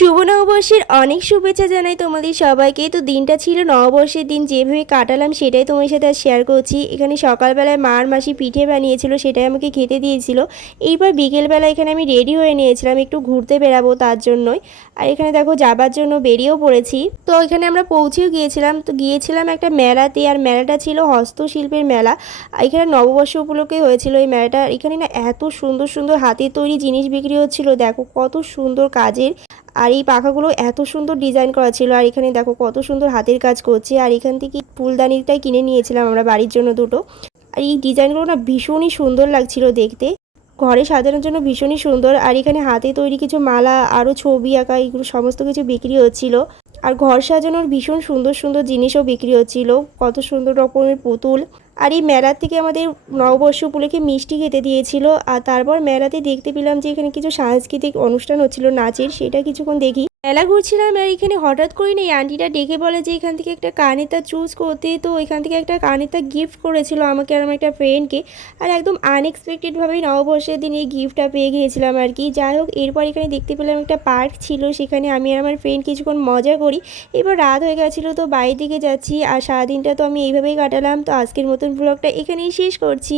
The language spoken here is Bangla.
শুভ নববর্ষের অনেক শুভেচ্ছা জানাই তোমাদের সবাইকে। তো দিনটা ছিল নববর্ষের দিন, যেভাবে কাটালাম সেটাই তোমার সাথে আজ শেয়ার করছি। এখানে সকালবেলায় মার মাসি পিঠে বানিয়েছিল, সেটাই আমাকে খেতে দিয়েছিল। এইবার বিকেলবেলা এখানে আমি রেডি হয়ে নিয়েছিলাম, একটু ঘুরতে বেরাবো তার জন্যই। আর এখানে দেখো যাবার জন্য বেরিয়েও পড়েছি। তো এখানে আমরা পৌঁছেও গিয়েছিলাম। তো গিয়েছিলাম একটা মেলাতে, আর মেলাটা ছিল হস্তশিল্পের মেলা। আর এখানে নববর্ষ উপলক্ষে হয়েছিল এই মেলাটা। এখানে না এত সুন্দর সুন্দর হাতের তৈরি জিনিস বিক্রি হচ্ছিল, দেখো কত সুন্দর কাজের। আর এই পাখাগুলো এত সুন্দর ডিজাইন করা ছিল। আর এখানে দেখো কত সুন্দর হাতের কাজ করছে। আর এখান থেকে ফুলদানিটাই কিনে নিয়েছিলাম আমরা বাড়ির জন্য দুটো। আর এই ডিজাইনগুলো না ভীষণই সুন্দর লাগছিল দেখতে, ঘরে সাজানোর জন্য ভীষণই সুন্দর। আর এখানে হাতে তৈরি কিছু মালা, আরও ছবি আঁকা, এগুলো সমস্ত কিছু বিক্রি হচ্ছিল। আর ঘর সাজানোর ভীষণ সুন্দর সুন্দর জিনিসও বিক্রি হচ্ছিল, কত সুন্দর রকমের পুতুল। আর এই মেলার থেকে আমাদের নববর্ষ উপলক্ষে মিষ্টি খেতে দিয়েছিল। আর তারপর মেলাতে দেখতে পেলাম যে এখানে কিছু সাংস্কৃতিক অনুষ্ঠান হচ্ছিল নাচের, সেটা কিছুক্ষণ দেখি। মেলা ঘুরছিলাম, আর এখানে হঠাৎ করে না এই আন্টিটা ডেকে বলে যে এখান থেকে একটা কানেরটা চুজ করতে। তো এখান থেকে একটা কানেরটা গিফট করেছিল আমাকে আর আমার একটা ফ্রেন্ডকে। আর একদম আনএক্সপেক্টেডভাবেই নববর্ষের দিন এই গিফটটা পেয়ে গিয়েছিলাম আর কি। যাই হোক, এরপর এখানে দেখতে পেলাম একটা পার্ক ছিল, সেখানে আমি আর আমার ফ্রেন্ড কিছুক্ষণ মজা করি। এবার রাত হয়ে গেছিলো, তো বাড়ির দিকে যাচ্ছি। আর সারাদিনটা তো আমি এইভাবেই কাটালাম। তো আজকের মতন ব্লগটা এখানেই শেষ করছি।